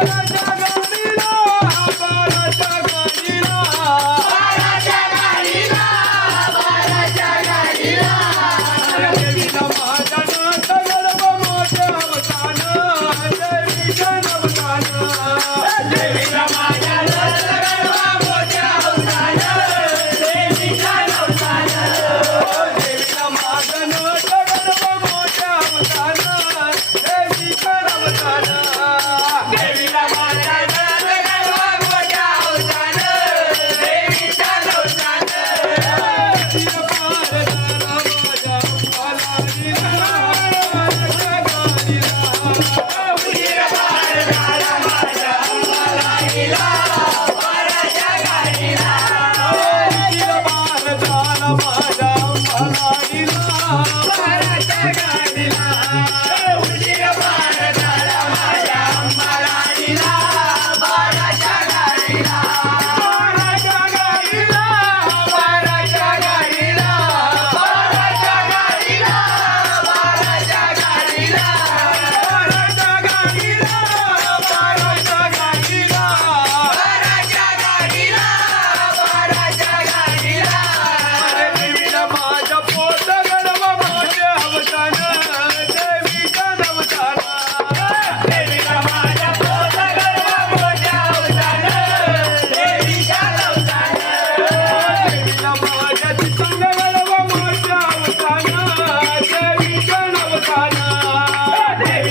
¡Ay, Daylight. मोठे